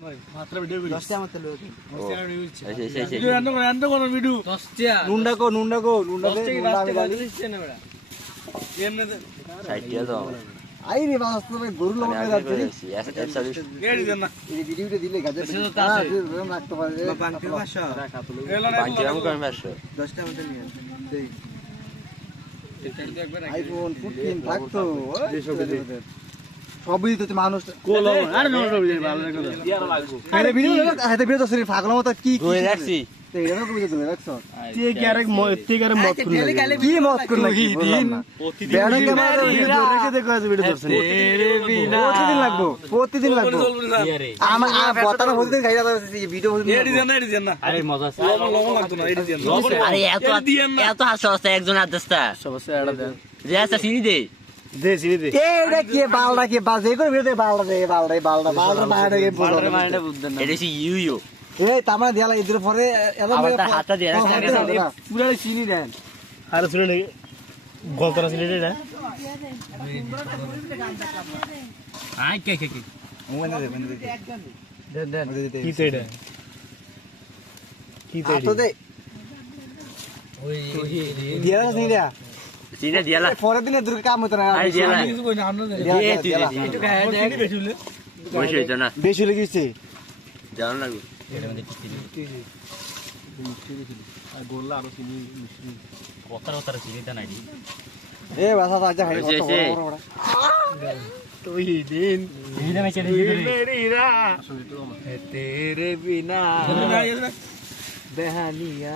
মাত্র ভিডিও করি 10 টা আমার তেল হয়েছে ভিডিও এন্ড কোন ভিডিও 10 টা নুন্ডা কো নুন্ডা দে এমনে সাইটিয়া দাও আই রে বাস্তবে গরু লগে যাচ্ছে এডি দেন না এই ভিডিওটা দিলে গাজর রাখতে পারে বাংকে ভাষা বাকি আমি কোন ভাষা 10 টা মতো নিয়ে দেই আইফোন 14 থাকতো সবই তো মানুষ কোল আরে নো ভালো লাগে দিয়ার লাগবো আরে ভিডিও হাতে ভিডিও তো শরীর পাগল মত কি কই রাখছি এরকম কবি ধরে রাখছো তে কি আরে মত কি মত করল কি দিন বেড়া ক্যামেরা ভিডিও ধরে রেখে দেখো আজ ভিডিও ধরছেন প্রতিদিন লাগবো আমার বতানো হতে গাইরা এই ভিডিও এডি দেন না আরে মজা আছে লবণ লাগতো না এডি দেন আরে এত হাসা আছে একজন আদস্তা সমস্যা এটা দেন যে আছে চিনি দে চিনি দে এইটা কি বালডা কি বাজে করে ভিডিও বালডা মাইন্ডে বুঝদেন না এটা হচ্ছে ইউ এই তামা দিয়ালা ইদের পরে আবার তার হাতটা দিয়ে রাখছে পুরা চিনি দেন আরে শুনে নাকি গলতরা ছিল এটা আই কে দেন কি তো এটা তো দে ওই দিয়ালা চিনি দেয়া চিনি দিয়ালা পরের দিনে দুর্গা কাম হতো না আরে দিয়ালা কিছু কই না আমরা দিয়ে তুই একটু গায়ে দেখ বেশি হলে বসে হইতো না বেশি লেগেছে জানো লাগবে আর গোল্লা আরো চিনি কতরা চিনিটা নাই এ বাসা আজ হাই কত বড় তুই দিন হিরা মেচে মেরি রা तेरे बिना না बेहानिया